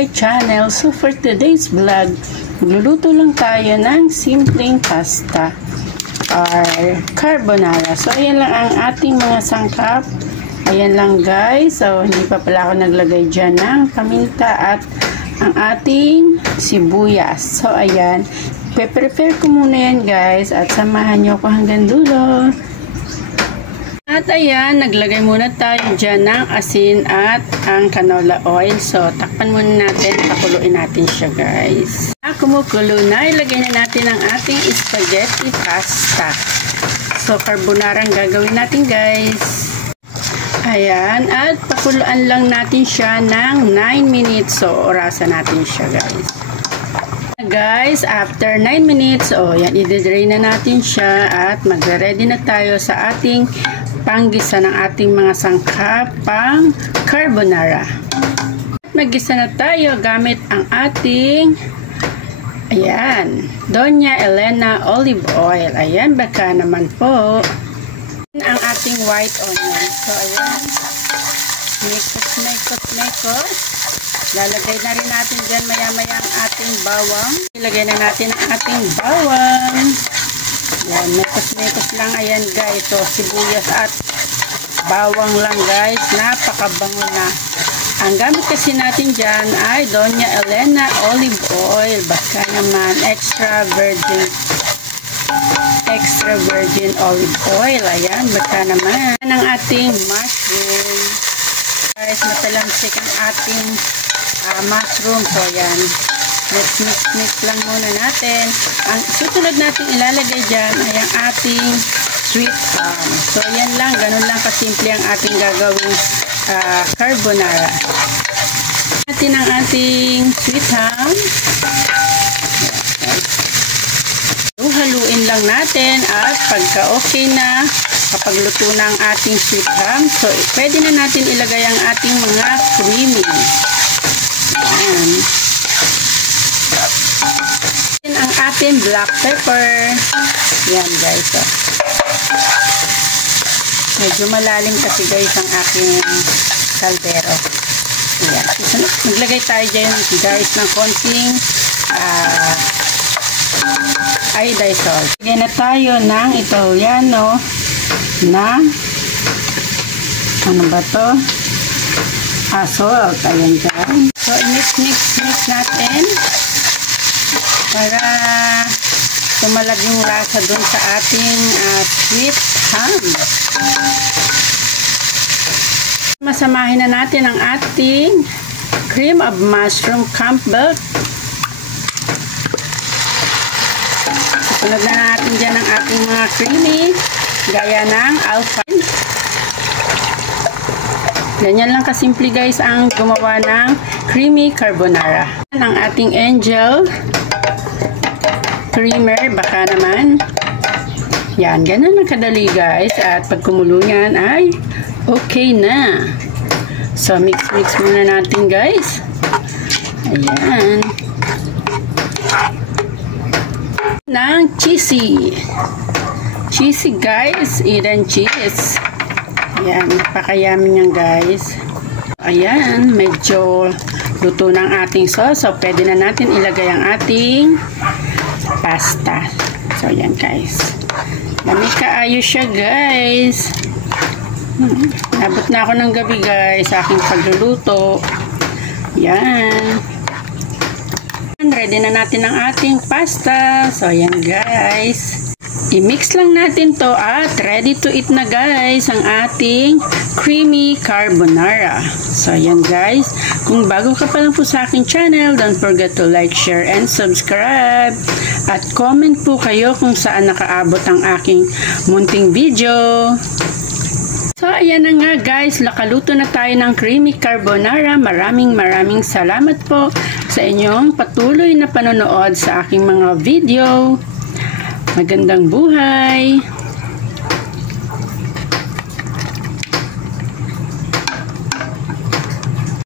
my channel. So for today's vlog, magluluto lang tayo ng simpleng pasta or carbonara. So ayan lang ang ating mga sangkap. Ayan lang guys. So hindi pa pala ako naglagay dyan ng paminta at ang ating sibuyas. So ayan, prepare ko muna yan guys at samahan nyo ako hanggang dulo. At ayan, naglagay muna tayo dyan ng asin at ang canola oil. So, takpan muna natin, pakuluin natin siya guys. Kumukulo na, ilagay na natin ang ating spaghetti pasta. So, carbonara ang gagawin natin guys. Ayan, at pakuluan lang natin siya ng 9 minutes. So, orasan natin siya guys. Guys, after 9 minutes, yan, i-drain na natin siya at magre-ready na tayo sa ating panggisa ng ating mga sangkap pang carbonara. Maggisa na tayo gamit ang ating Doña Elena olive oil. Ayan, baka naman po ang ating white onion. So ayan, mekos. Lalagay na rin natin dyan maya-maya ang ating bawang. Ilagay na natin ang ating bawang. Yan, mekos lang. Ayan guys, so sibuyas at bawang lang guys, napakabango na. Ang gamit kasi natin dyan ay Doña Elena olive oil, baka naman extra virgin olive oil. Ayan, baka naman ang ating mushroom guys, matalamsik ang ating mushroom. So yan, let's mix lang muna natin. Ang susunod natin ilalagay dyan ay ang ating sweet ham. So yan lang, ganun lang kasimple ang ating gagawing carbonara. Natin ang ating sweet ham. Haluin lang natin at pagka okay na, kapag luto na ang ating sweet ham, so pwede na natin ilagay ang ating mga creamy. Ayan. Ang ating black pepper. Yan guys. Medyo malalim kasi guys ang aking kaldero. Ayan. Maglagay tayo dyan guys ng konting iodized salt. Lagay na tayo ng Italiano na ano ba to? Salt. Ayan dyan. So, mix natin para tumalag yung lasa dun sa ating sweet ham. Masamahin na natin ang ating cream of mushroom Campbell. Sunod na natin dyan ang ating mga creamy gaya ng alpine. Ganyan lang kasimple guys ang gumawa ng creamy carbonara. Ang ating angel creamer, baka naman. Yan, ganun lang kadali guys. At pag kumulo yan ay okay na. So, mix muna natin guys. Ayan. Ng cheesy. Cheesy guys. Eden cheese. Ayan, napakayami niyan guys. Ayan, medyo luto ng ating sauce. So, pwede na natin ilagay ang ating pasta. So, ayan guys. Dami kaayos siya guys. Nabot na ako ng gabi guys sa aking pagluluto. Ayan. Ready na natin ang ating pasta. So, ayan guys. I-mix lang natin to at ready to eat na guys ang ating creamy carbonara. So, ayan guys. Kung bago ka pa lang po sa aking channel, don't forget to like, share, and subscribe. At comment po kayo kung saan nakaabot ang aking munting video. So, ayan na nga guys. Nakaluto na tayo ng creamy carbonara. Maraming salamat po sa inyong patuloy na panonood sa aking mga video. Magandang buhay!